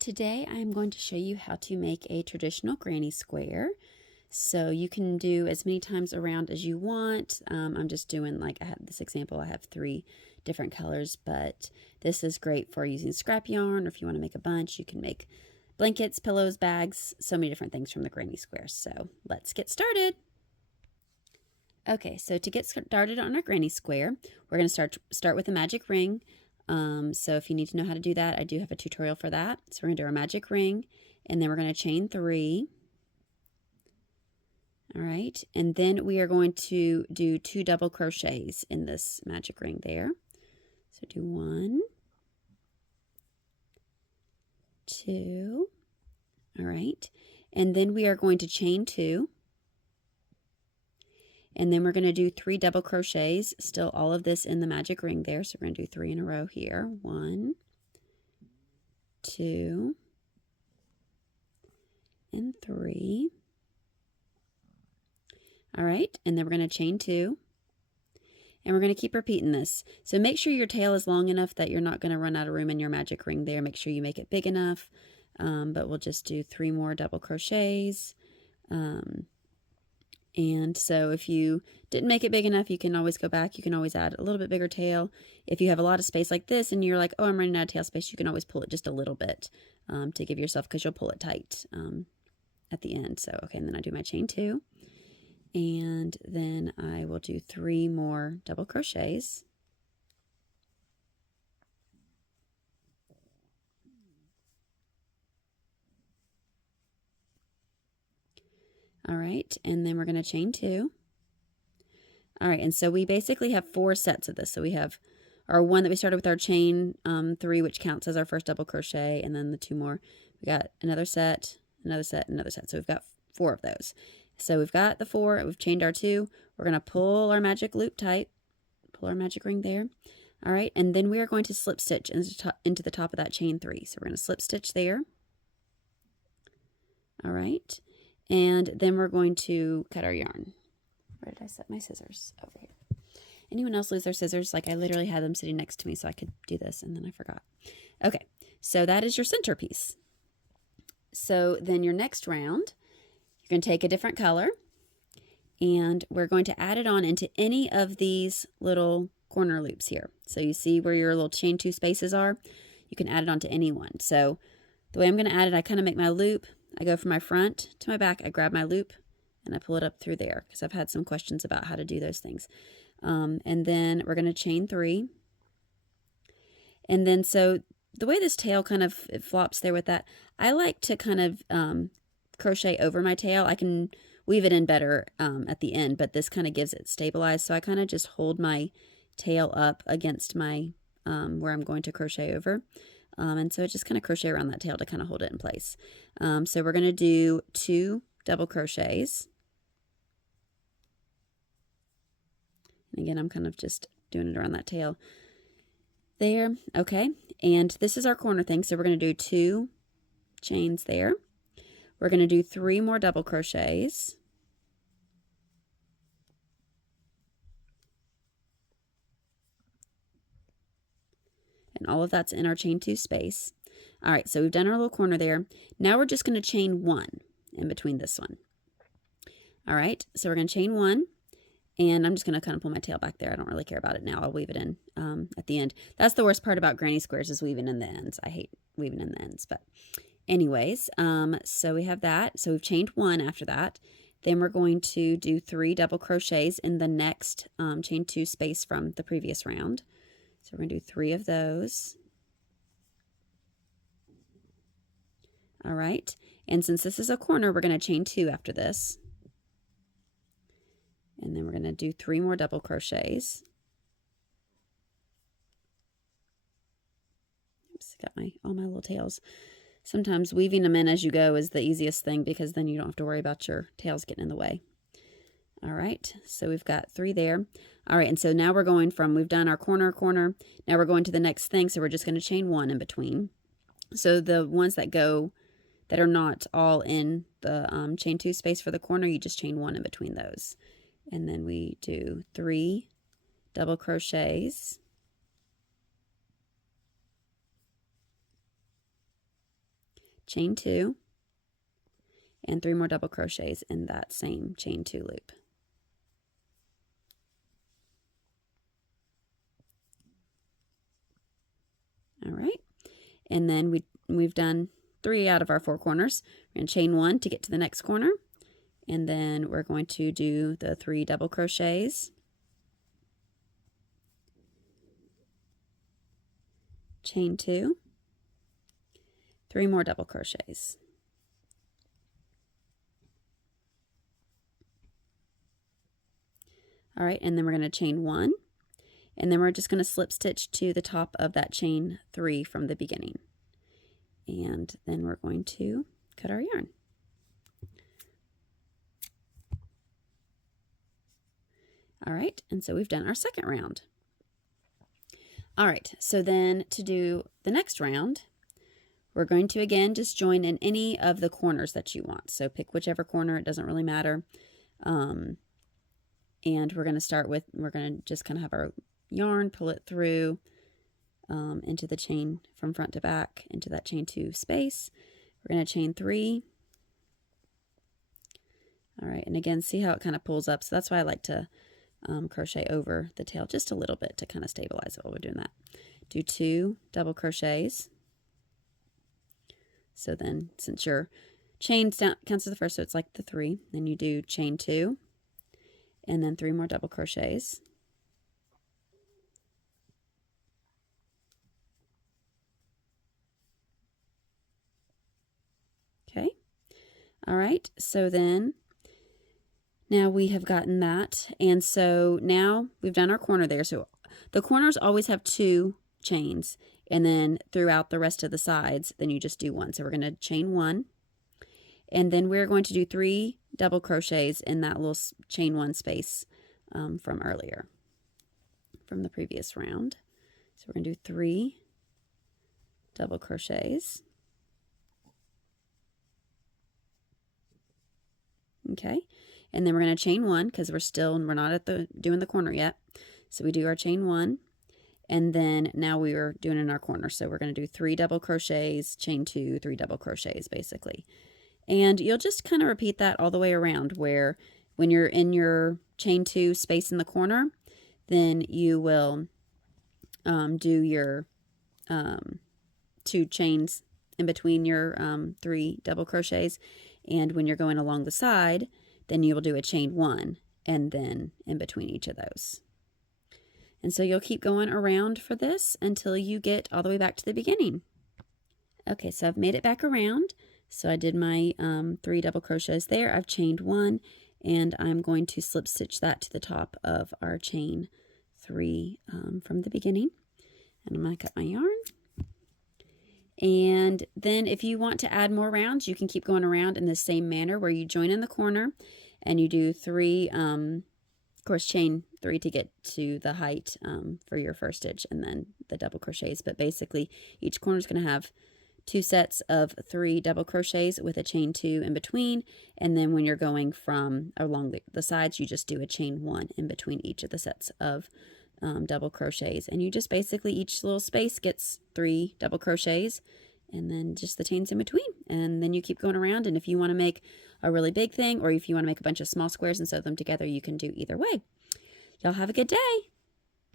Today I'm going to show you how to make a traditional granny square. So you can do as many times around as you want. I'm just doing, like I have this example, I have 3 different colors, but this is great for using scrap yarn, or if you want to make a bunch, you can make blankets, pillows, bags, so many different things from the granny square. So let's get started. Okay, so to get started on our granny square, we're going to start with a magic ring. So if you need to know how to do that, I do have a tutorial for that. So we're going to do our magic ring, and then we're going to chain 3. All right, and then we are going to do 2 double crochets in this magic ring there. So do 1, 2, all right, and then we are going to chain 2. And then we're going to do 3 double crochets, still all of this in the magic ring there. So we're going to do 3 in a row here. 1, 2, and 3. All right, and then we're going to chain 2. And we're going to keep repeating this. So make sure your tail is long enough that you're not going to run out of room in your magic ring there. Make sure you make it big enough. But we'll just do 3 more double crochets. And so if you didn't make it big enough, you can always go back. You can always add a little bit bigger tail. If you have a lot of space like this and you're like, oh, I'm running out of tail space, you can always pull it just a little bit to give yourself, because you'll pull it tight at the end. So, okay, and then I do my chain 2. And then I will do 3 more double crochets. All right, and then we're going to chain 2. All right, and so we basically have 4 sets of this. So we have our one that we started with our chain 3, which counts as our first double crochet, and then the 2 more. We got another set, another set, another set. So we've got 4 of those. So we've got the 4, we've chained our 2. We're going to pull our magic loop tight, pull our magic ring there. All right, and then we are going to slip stitch into the top of that chain 3. So we're going to slip stitch there. All right. And then we're going to cut our yarn. Where did I set my scissors? Over here. Anyone else lose their scissors? Like, I literally had them sitting next to me so I could do this, and then I forgot. Okay, so that is your centerpiece. So then your next round, you're going to take a different color, and we're going to add it on into any of these little corner loops here. So you see where your little chain 2 spaces are? You can add it onto any one. So the way I'm going to add it, I kind of make my loop. I go from my front to my back, I grab my loop, and I pull it up through there, because I've had some questions about how to do those things. And then we're going to chain 3. And then so the way this tail kind of it flops there with that, I like to kind of crochet over my tail. I can weave it in better at the end, but this kind of gives it stabilized. So I kind of just hold my tail up against my where I'm going to crochet over. And so just kind of crochet around that tail to kind of hold it in place. So we're going to do 2 double crochets. And again, I'm kind of just doing it around that tail there. Okay, and this is our corner thing. So we're going to do 2 chains there. We're going to do 3 more double crochets. And all of that's in our chain 2 space. All right, so we've done our little corner there. Now we're just going to chain 1 in between this one. All right, so we're going to chain 1, and I'm just going to kind of pull my tail back there. I don't really care about it now. I'll weave it in at the end. That's the worst part about granny squares, is weaving in the ends. I hate weaving in the ends, but anyways, so we have that. So we've chained 1 after that. Then we're going to do 3 double crochets in the next chain 2 space from the previous round. So we're going to do 3 of those. All right, and since this is a corner, we're going to chain 2 after this. And then we're going to do 3 more double crochets. Oops, got all my little tails. Sometimes weaving them in as you go is the easiest thing, because then you don't have to worry about your tails getting in the way. All right, so we've got 3 there. All right, and so now we're going from, we've done our corner, now we're going to the next thing, so we're just going to chain 1 in between. So the ones that are not all in the chain 2 space for the corner, you just chain 1 in between those. And then we do 3 double crochets. chain 2, and 3 more double crochets in that same chain 2 loop. All right, and then we've done 3 out of our 4 corners. We're going to chain 1 to get to the next corner, and then we're going to do the 3 double crochets, chain 2, 3 more double crochets. All right, and then we're going to chain 1, and then we're just going to slip stitch to the top of that chain 3 from the beginning. And then we're going to cut our yarn. All right, and so we've done our second round. All right, so then to do the next round, we're going to again just join in any of the corners that you want. So pick whichever corner, it doesn't really matter. And we're going to start with, we're going to just kind of have our yarn, pull it through into the chain from front to back into that chain 2 space. We're going to chain 3. All right, and again, see how it kind of pulls up. So that's why I like to crochet over the tail just a little bit to kind of stabilize it while we're doing that. Do 2 double crochets. So then, since your chain counts as the first, so it's like the 3, then you do chain 2, and then 3 more double crochets. Okay. All right. So then, now we have gotten that, and so now we've done our corner there. So the corners always have 2 chains, and then throughout the rest of the sides, then you just do 1. So we're going to chain 1, and then we're going to do 3 double crochets in that little chain 1 space from earlier, from the previous round. So we're going to do 3 double crochets. Okay, and then we're going to chain 1 because we're not doing the corner yet. So we do our chain 1, and then now we are doing in our corner. So we're going to do 3 double crochets, chain 2, 3 double crochets basically. And you'll just kind of repeat that all the way around, where when you're in your chain 2 space in the corner, then you will do your 2 chains in between your 3 double crochets. And when you're going along the side, then you will do a chain 1 and then in between each of those. And so you'll keep going around for this until you get all the way back to the beginning. Okay, so I've made it back around. So I did my 3 double crochets there. I've chained 1, and I'm going to slip stitch that to the top of our chain 3 from the beginning. And I'm going to cut my yarn. And then if you want to add more rounds, you can keep going around in the same manner, where you join in the corner and you do 3, of course, chain 3 to get to the height for your first stitch, and then the double crochets. But basically, each corner is going to have 2 sets of 3 double crochets with a chain 2 in between. And then when you're going from along the sides, you just do a chain 1 in between each of the sets of double crochets, and you just basically, each little space gets 3 double crochets, and then just the chains in between, and then you keep going around. And if you want to make a really big thing, or if you want to make a bunch of small squares and sew them together, you can do either way. Y'all have a good day.